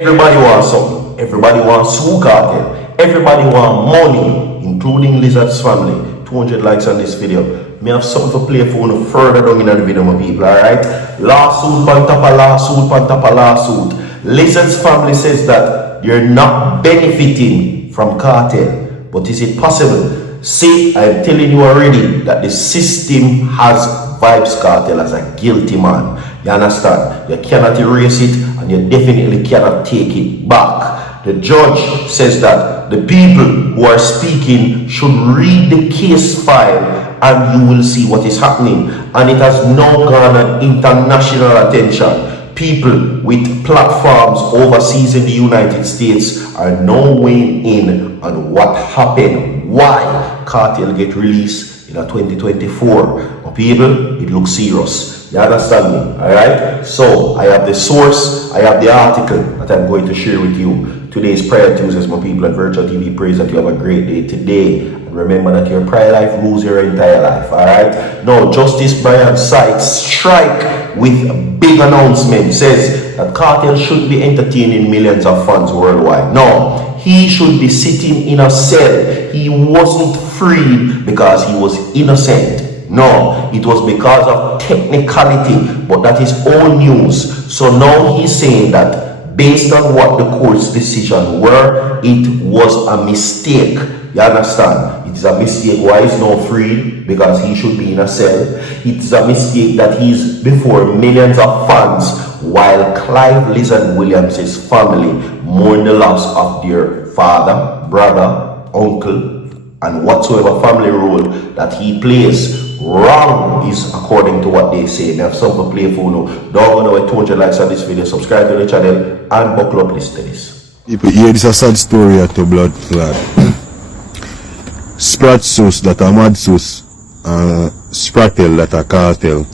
Everybody wants something. Everybody wants Sue Cartel. Everybody wants money, including Lizard's family. 200 likes on this video. Me have something to play for you further down in the video, my people, alright? Lawsuit, pantapa, lawsuit, pantapa, lawsuit. Lizard's family says that they're not benefiting from cartel. But is it possible? See, I'm telling you already that the system has VYBZ Kartel as a guilty man. You understand? You cannot erase it and you definitely cannot take it back. The judge says that the people who are speaking should read the case file and you will see what is happening. And it has now garnered international attention. People with platforms overseas in the United States are now weighing in on what happened, why Kartel get released in 2024. But people, it looks serious. You understand me? Alright? So I have the source, I have the article that I'm going to share with you. Today's prayer Tuesdays, my people at Virtual TV. Praise that you have a great day today. And remember that your prayer life rules your entire life. Alright? Now, Justice Brian Sykes strike with a big announcement. Says that Kartel should be entertaining millions of fans worldwide. No, he should be sitting in a cell. He wasn't freed because he was innocent. No, it was because of technicality, but that is all news. So now he's saying that based on what the court's decision were, it was a mistake. You understand? It is a mistake why he's now free, because he should be in a cell. It's a mistake that he's before millions of fans, while Clive Lizard Williams' family mourn the loss of their father, brother, uncle, and whatsoever family role that he plays. Wrong is according to what they say. They have something to play for now. Don't go to 200 likes on this video, subscribe to the channel, and buckle up, listen to this. People hear this a sad story at the blood flood. Spratsus that are mad sus, Spratel that are cartel,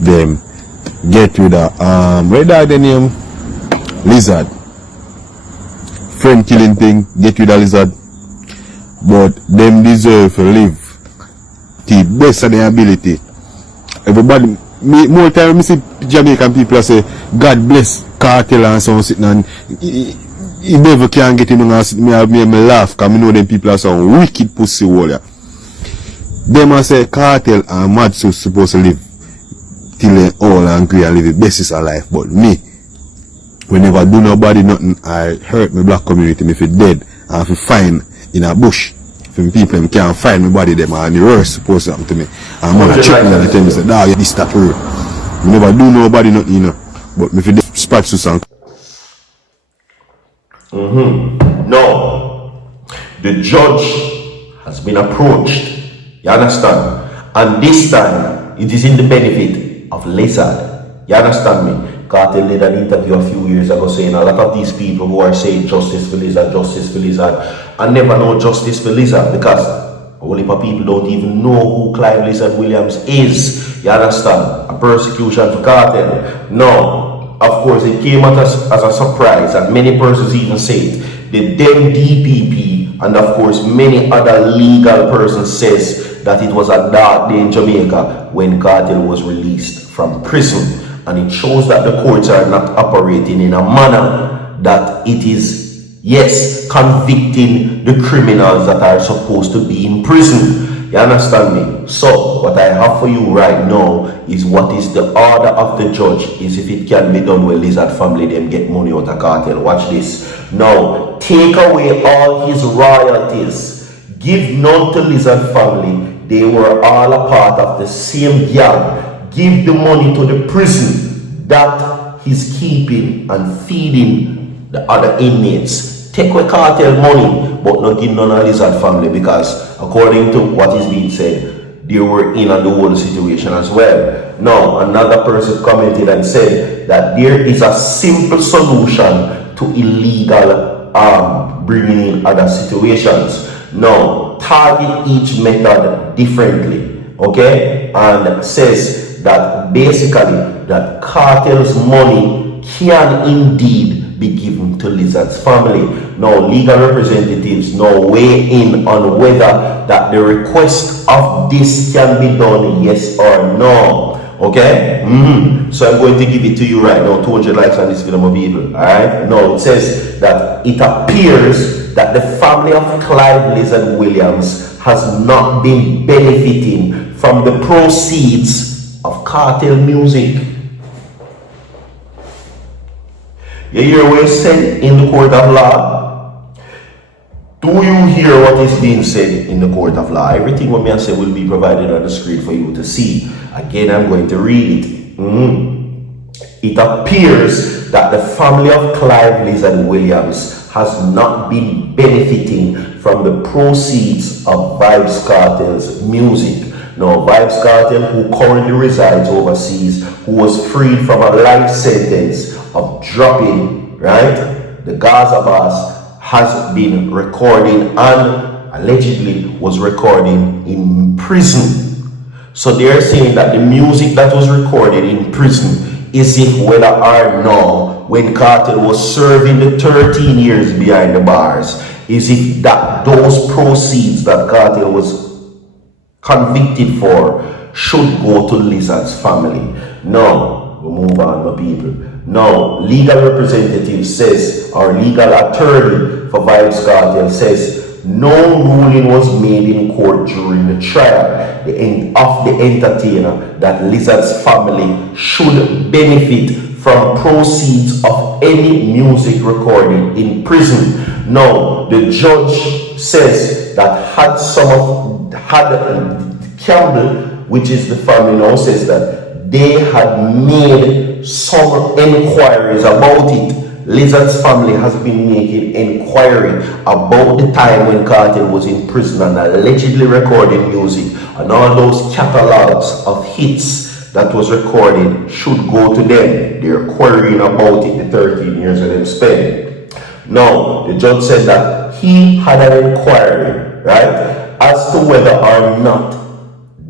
them get with a where that the name? Lizard. Friend killing thing, get with a lizard. But them deserve to live the best of their ability. Everybody, more time I see Jamaican people say, God bless Kartel and so sitting and he never can get in and sit me laugh because I know them people are some wicked pussy warrior. Them I say Kartel and mad so supposed to live till they all angry and live the best of life. But me, whenever do nobody nothing, I hurt my black community, if it dead and if it fine in a bush. From people them can't find my body them and the worst supposed to happen to me. And I'm gonna check me and tell me say, dog, you stop her. I never do nobody nothing, you know. But if you spot to some. No. The judge has been approached. You understand? And this time it is in the benefit of Lizard. You understand me? Kartel did an interview a few years ago saying a lot of these people who are saying justice for Lizard, and never know justice for Lizard because a whole heap of people don't even know who Clive Lizard Williams is. You understand? A persecution for Kartel. No, of course it came at us as a surprise, and many persons even say it. The then DPP and of course many other legal persons says that it was a dark day in Jamaica when Kartel was released from prison. And it shows that the courts are not operating in a manner that it is, yes, convicting the criminals that are supposed to be in prison. You understand me? So, what I have for you right now is what is the order of the judge, is if it can be done with Lizard family, them get money out of Kartel. Watch this. Now, take away all his royalties. Give none to Lizard family. They were all a part of the same gang. Give the money to the prison that he's keeping and feeding the other inmates. Take away Kartel money, but not give none of Lizard family, because according to what is being said, they were in on the whole situation as well. Now, another person commented and said that there is a simple solution to illegal bringing in other situations. Now, target each method differently, okay? And says that basically that Kartel's money can indeed be given to Lizard's family. Now legal representatives now weigh in on whether that the request of this can be done, yes or no. Okay? So I'm going to give it to you right now. 200 likes on this video, my people. Alright? Now it says that it appears that the family of Clive Lizard Williams has not been benefiting from the proceeds of cartel music. You hear what is said in the court of law? Do you hear what is being said in the court of law? Everything what I say will be provided on the screen for you to see. Again, I'm going to read it. It appears that the family of Clive Lizard Williams has not been benefiting from the proceeds of VYBZ Kartel's music. Now, VYBZ Kartel, who currently resides overseas, who was freed from a life sentence of dropping, right, the Gaza bars, has been recording and allegedly was recording in prison. So they're saying that the music that was recorded in prison is if whether or not when Kartel was serving the 13 years behind the bars, is if that those proceeds that Kartel was convicted for should go to Lizard's family. Now, we move on, my people. Now, legal representative says, or legal attorney for VYBZ Kartel says, no ruling was made in court during the trial of the entertainer that Lizard's family should benefit from proceeds of any music recorded in prison. Now, the judge says that had Campbell, which is the family now, says that they had made some inquiries about it. Lizard's family has been making inquiry about the time when Kartel was in prison and allegedly recording music, and all those catalogs of hits that was recorded should go to them. They're querying about it, the 13 years that they spent. Now, the judge said that he had an inquiry, right, as to whether or not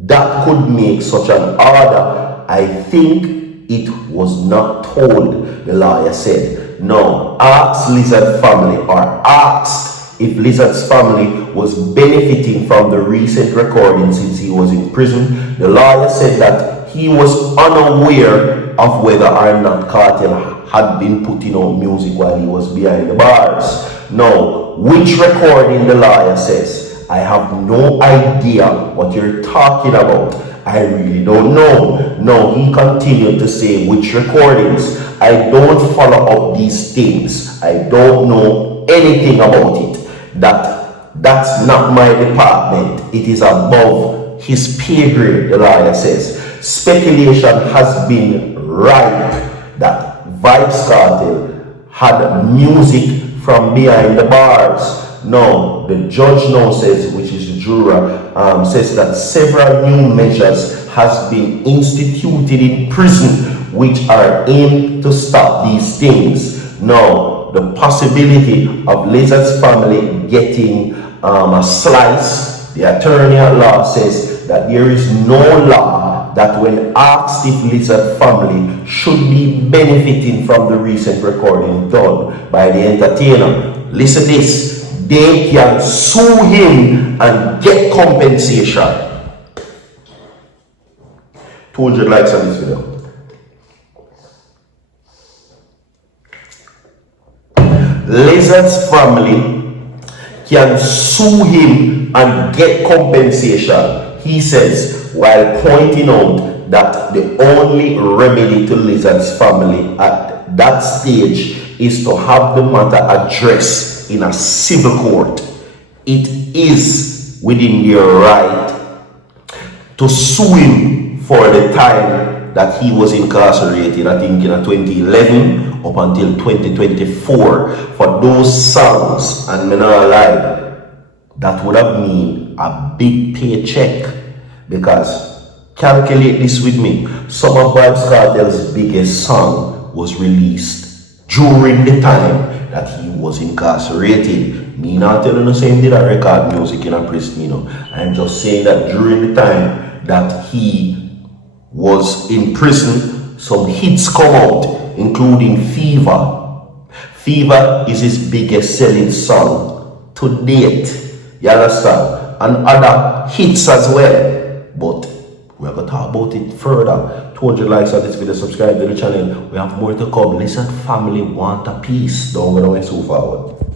that could make such an order. I think it was not told, the lawyer said. Now, ask Lizard family, or asked if Lizard's family was benefiting from the recent recording since he was in prison. The lawyer said that he was unaware of whether or not Kartel had been putting out music while he was behind the bars. Now, which recording, the lawyer says, I have no idea what you're talking about. I really don't know. No, he continued to say, which recordings? I don't follow up these things. I don't know anything about it. That's not my department. It is above his pay grade, the lawyer says. Speculation has been ripe that VYBZ Kartel had music from behind the bars. Now, the judge now says, which is the juror, says that several new measures has been instituted in prison which are aimed to stop these things. Now, the possibility of Lizard's family getting a slice, the attorney at law says that there is no law that when asked if Lizard family should be benefiting from the recent recording done by the entertainer. Listen to this. They can sue him and get compensation. 200 likes on this video. Lizard's family can sue him and get compensation, he says, while pointing out that the only remedy to Lizard's family at that stage is to have the matter addressed in a civil court. It is within their right to sue him for the time that he was incarcerated, I think in 2011 up until 2024, for those songs, and me not lie, that would have mean a big paycheck. Because calculate this with me, some of VYBZ Kartel's biggest song was released during the time that he was incarcerated. Me not telling the same did I record music in a prison, you know. I'm just saying that during the time that he was in prison, some hits come out, including Fever. Fever is his biggest selling song to date. You understand? And other hits as well. But we're I'm going to talk about it further. 200 likes on this video, subscribe to the channel. We have more to come. Lizard family want a piece. Don't go away so forward.